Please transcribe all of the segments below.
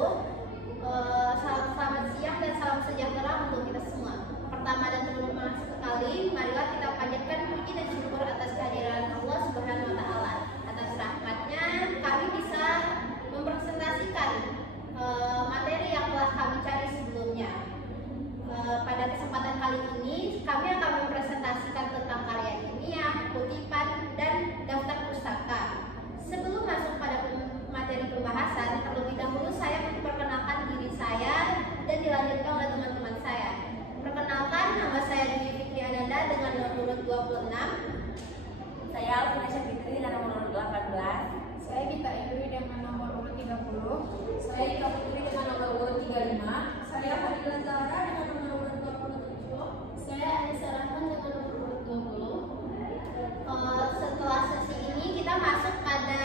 Selamat siang dan salam sejahtera untuk kita semua. Pertama dan terutama sekali, marilah kita panjatkan puji dan syukur atas kehadiran Allah Subhanahu wa Ta'ala. Atas rahmatnya, kami bisa mempresentasikan materi yang telah kami cari sebelumnya. Pada kesempatan kali ini, kami akan mempresentasikan tentang karya ilmiah, kutipan, dan daftar pustaka. Sebelum masuk pada materi pembahasan, terlebih dahulu saya memperkenalkan diri saya dan dilanjutkan oleh teman-teman saya. Perkenalkan, nama saya Dwi Fikri Ananda dengan nomor urut 26. Saya Alvina Syafitri dengan nomor urut 18. Saya Gita Indri dengan nomor urut 30. Saya Ika Putri dengan nomor urut 35. Saya Fadila Zahra dengan nomor urut 27. Saya Anissa Rahman dengan nomor urut 20. Setelah sesi ini kita masuk pada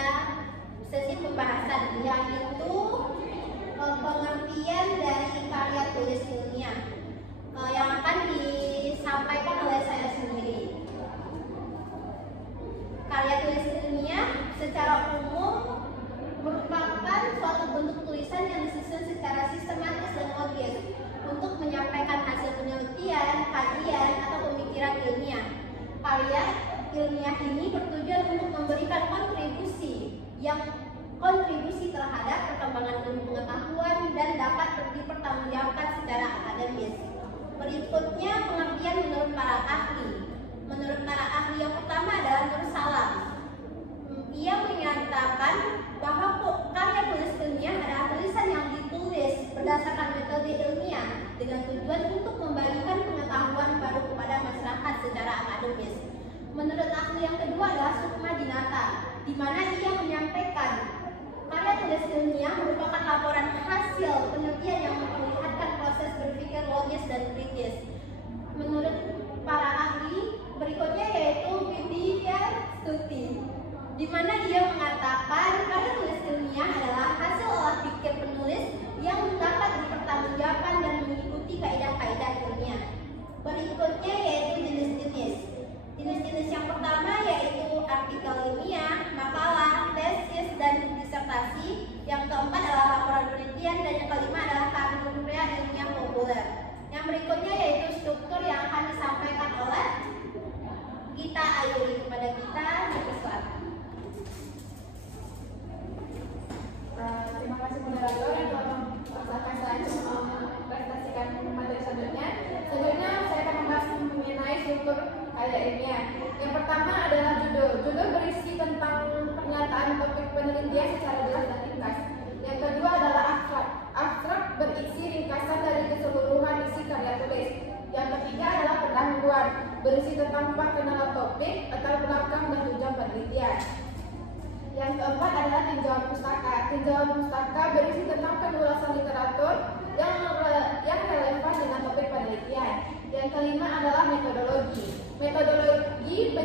sesi pembahasan, yaitu pengertian dari karya tulis ilmiah yang akan disampaikan oleh saya sendiri. Karya tulis ilmiah secara umum merupakan suatu bentuk tulisan yang disusun secara sistematis dan logis untuk menyampaikan hasil penelitian, kajian, atau pemikiran ilmiah. Karya ilmiah ini bertujuan untuk memberikan kontribusi terhadap perkembangan ilmu pengetahuan dan dapat dipertanggungjawabkan secara akademis. Berikutnya pengertian menurut para ahli. Menurut para ahli yang pertama adalah Nur Salam. Ia menyatakan bahwa karya tulis ilmiah adalah tulisan yang ditulis berdasarkan metode ilmiah dengan tujuan untuk membagikan pengetahuan baru kepada masyarakat secara akademis. Menurut ahli yang kedua adalah Sukma Dinata, di mana ia menyampaikan karya tulis ilmiah merupakan laporan hasil penelitian yang memperlihatkan proses berpikir logis dan kritis. Menurut para ahli berikutnya yaitu Widya Stuti, di mana ia mengatakan karya tulis ilmiah adalah hasil olah pikir penulis yang dapat dipertanggungjawabkan dan mengikuti kaidah-kaidah ilmiah. Berikutnya yaitu jenis-jenis. Jenis-jenis yang pertama yaitu artikel ilmiah, makalah, tesis, dan disertasi. Yang keempat adalah laporan penelitian, dan yang kelima adalah karya ilmiah populer. Yang berikutnya yaitu struktur yang akan disampaikan oleh Gita Ayuri. Kepada kita, dipersilakan. Terima kasih moderator yang telah mempersilahkan saya untuk mempresentasikan materi selanjutnya. Selanjutnya saya akan membahas mengenai struktur karya ilmiah. Yang pertama adalah judul. Judul berisi tentang pernyataan topik penelitian secara jelas dan ringkas. Yang kedua adalah abstrak. Abstrak berisi ringkasan dari keseluruhan isi karya tulis. Yang ketiga adalah pendahuluan, berisi tentang perkenalan topik, latar belakang dan tujuan penelitian. Yang keempat adalah tinjauan pustaka. Tinjauan pustaka berisi tentang penjelasan literatur yang relevan dengan topik penelitian. Yang kelima adalah metodologi. Metodologi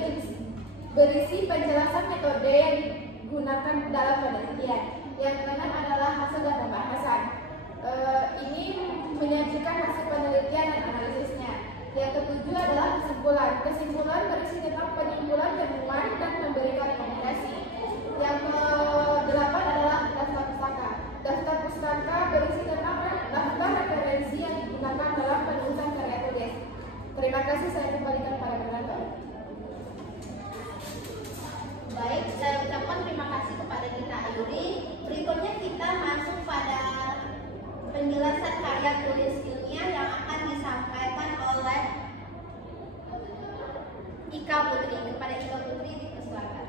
berisi penjelasan metode yang digunakan dalam penelitian. Yang keenam adalah hasil dan pembahasan. Ini menyajikan hasil penelitian dan analisisnya. Yang ketujuh adalah kesimpulan. Kesimpulan berisi tentang penyimpulan temuan dan memberikan rekomendasi. Yang kedelapan adalah daftar pustaka. Daftar pustaka berisi tentang daftar referensi yang digunakan dalam penulisan karya tulis. Terima kasih, saya kembalikan pada moderator. Baik, saya ucapkan terima kasih kepada Gita Ayuri. Berikutnya kita masuk pada penjelasan karya tulis ilmiah yang akan disampaikan oleh Ika Putri. Kepada Ika Putri, dipersilakan.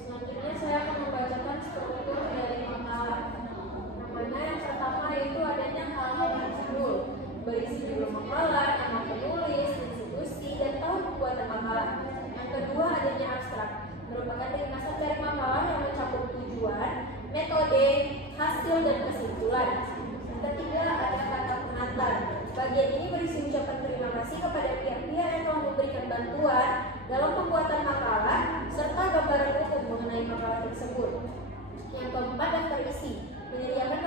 Selanjutnya saya akan membacakan struktur dari makalah. Namanya yang pertama yaitu adanya hal-hal judul, berisi judul makalah, nama penulis, institusi, dan tahun pembuatan makalah. Yang kedua adanya abstrak, merupakan ringkasan dari makalah yang mencakup tujuan, metode, hasil, dan kesimpulan. Yang ketiga ada kata pengantar. Bagian ini berisi ucapan terima kasih kepada pihak-pihak yang telah memberikan bantuan dalam pembuatan makalah serta gambaran umum mengenai makalah tersebut. Yang keempat, daftar isi, menyediakan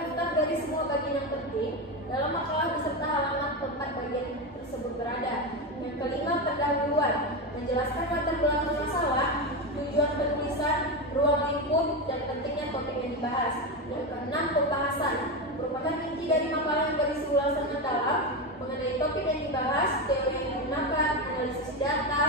dalam makalah beserta halaman tempat bagian tersebut berada. Yang kelima, pendahuluan, menjelaskan latar belakang masalah, tujuan penulisan, ruang lingkup, dan pentingnya topik yang dibahas. Yang keenam, pembahasan, merupakan inti dari makalah yang berisi ulasan mendalam mengenai topik yang dibahas, teori yang digunakan, analisis data,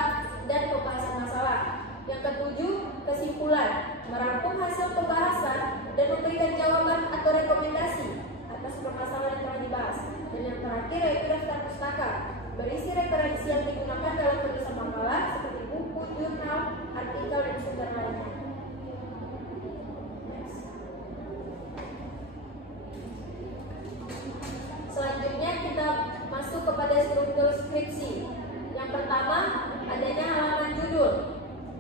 dan pembahasan masalah. Yang ketujuh, kesimpulan, merangkum hasil pembahasan dan memberikan jawaban atau rekomendasi atas permasalahan yang telah dibahas. Dan yang terakhir yaitu daftar pustaka, berisi referensi yang digunakan dalam penulisan makalah seperti buku, jurnal, artikel, dan sumber lainnya. Selanjutnya kita masuk kepada struktur skripsi. Yang pertama, adanya halaman judul.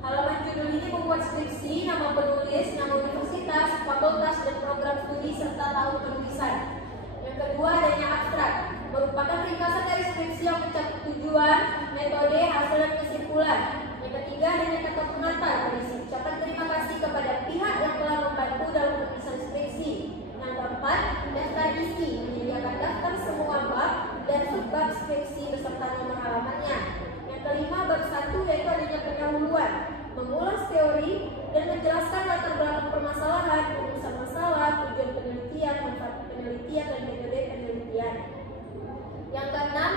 Halaman judul ini membuat skripsi, nama penulis, nama universitas, fakultas, dan program studi serta tahun penulisan. Yang kedua, adanya abstrak, merupakan ringkasan dari skripsi yang mencakup tujuan, metode, hasil, dan kesimpulan. Yang ketiga, adanya kata pengantar, berisi ucapan terima kasih kepada pihak yang telah membantu dalam penulisan skripsi. Yang keempat, daftar isi, menyediakan daftar semua bab dan subbab skripsi beserta nomor halamannya. Yang kelima, bab 1 yaitu adanya pendahuluan, mengulas teori dan menjelaskan latar belakang permasalahan, rumusan masalah, tujuan penelitian, manfaat penelitian, dan metode penelitian. Yang keenam,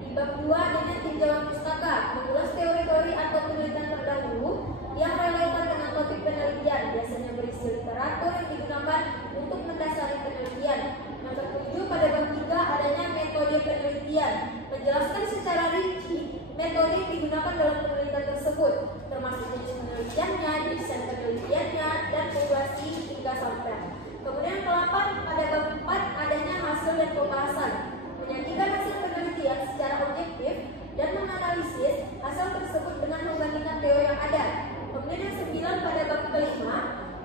di bab 2 adanya tinjauan pustaka, mengulas teori-teori atau penelitian terdahulu yang relevan dengan topik penelitian, biasanya berisi literatur yang digunakan untuk mendasari penelitian. Yang ketujuh, pada bab 3 adanya metode penelitian, menjelaskan secara rinci metode yang digunakan dalam penelitian tersebut, termasuk jenis penelitiannya, desain penelitiannya, dan durasi hingga sampai. Kemudian ke-8, pada bab 4 adanya hasil dan pembahasan, menyajikan hasil penelitian secara objektif dan menganalisis hasil tersebut dengan membandingkan teori yang ada. Kemudian yang 9, pada bab kelima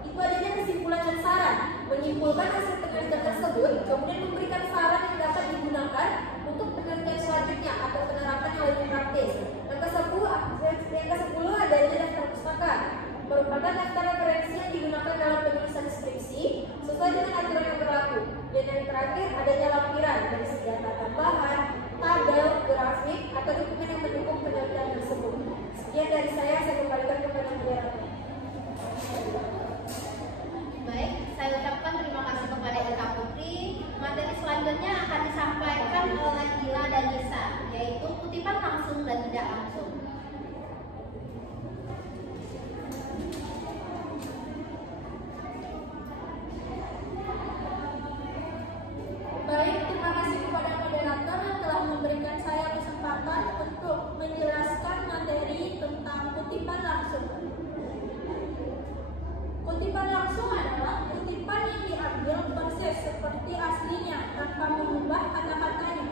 itu adanya kesimpulan dan saran, menyimpulkan hasil penelitian tersebut, kemudian memberikan saran yang dapat digunakan untuk penelitian selanjutnya atau penerapan yang lebih praktis. Yang ke-10 adanya daftar pustaka, merupakan daftar referensi yang digunakan dalam penulisan skripsi sesuai dengan aturan yang berlaku. Dan yang terakhir adanya lampiran, berisi data tambahan, tabel, grafik, atau dokumen yang mendukung penelitian tersebut. Sekian dari saya kembalikan kepada moderator. Baik, saya ucapkan terima kasih kepada Eka Putri. Materi selanjutnya akan disampaikan oleh Gila dan Nisa, yaitu kutipan langsung dan tidak langsung. Baik, terima kasih kepada moderator yang telah memberikan saya kesempatan untuk menjelaskan materi tentang kutipan langsung. Kutipan langsung adalah kutipan yang diambil persis seperti aslinya tanpa mengubah kata-katanya.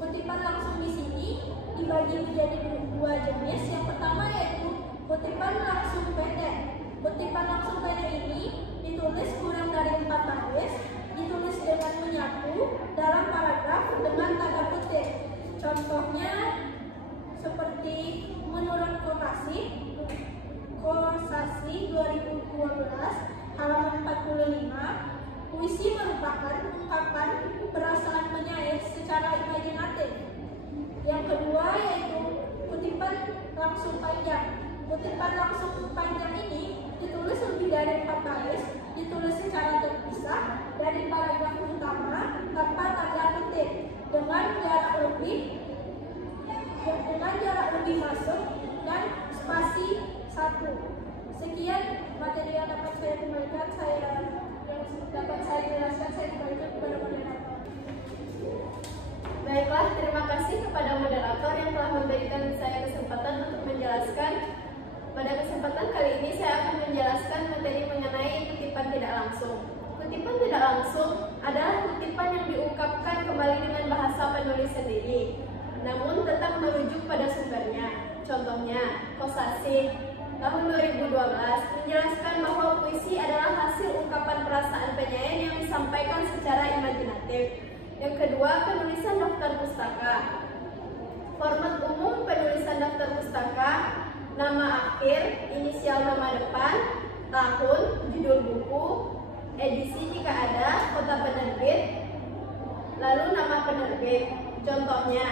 Kutipan langsung di sini dibagi menjadi dua jenis. Yang pertama yaitu kutipan langsung pendek. Kutipan langsung pendek ini ditulis kurang dari 4 baris, ditulis dengan menyatu dalam paragraf dengan tanda kutip. Contohnya seperti menurut Kosasi 2012 halaman 45, puisi merupakan ungkapan perasaan penyair secara imajinatif. Yang kedua yaitu kutipan langsung panjang. Kutipan langsung panjang ini ditulis lebih dari 4 baris, ditulis secara terpisah dari paragraf utama tanpa tanda kutip dengan jarak lebih masuk dan spasi 1. Sekian materi yang dapat saya kembalikan, jelaskan, saya kembalikan kepada moderator. Baiklah, terima kasih kepada moderator yang telah memberikan saya kesempatan untuk menjelaskan. Pada kesempatan kali ini saya akan menjelaskan materi mengenai kutipan tidak langsung. Kutipan tidak langsung adalah kutipan yang diungkapkan kembali dengan bahasa penulis sendiri, namun tetap merujuk pada sumbernya. Contohnya, Kosasi tahun 2012 menjelaskan bahwa puisi adalah hasil ungkapan perasaan penyair yang disampaikan secara imajinatif. Yang kedua, penulisan daftar pustaka. Format umum penulisan daftar pustaka: nama akhir, inisial nama depan, tahun, judul buku, edisi jika ada, kota penerbit, Lalu nama penerbit, contohnya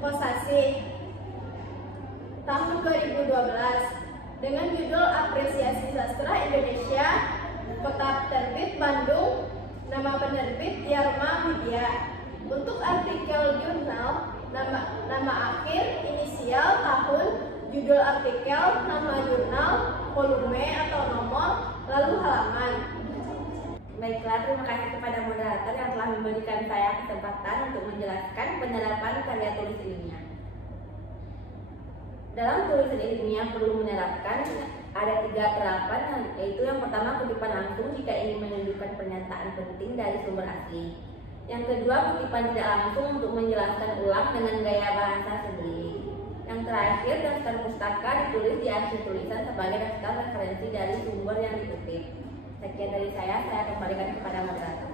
Kosasih tahun 2012 dengan judul Apresiasi Sastra Indonesia, kota terbit Bandung, nama penerbit Dharma Widya. Untuk artikel jurnal, nama akhir, inisial, tahun, judul artikel, nama jurnal, volume atau nomor, lalu halaman. Baiklah, terima kasih kepada moderator yang telah memberikan saya kesempatan untuk menjelaskan penerapan karya tulis ilmiah. Dalam tulisan ilmiah perlu menerapkan ada 3 terapan, yaitu yang pertama kutipan langsung jika ingin menunjukkan pernyataan penting dari sumber asli. Yang kedua, kutipan tidak langsung untuk menjelaskan ulang dengan gaya bahasa sendiri. Yang terakhir, daftar pustaka ditulis di akhir tulisan sebagai daftar referensi dari sumber yang dikutip. Sekian dari saya kembalikan kepada moderator.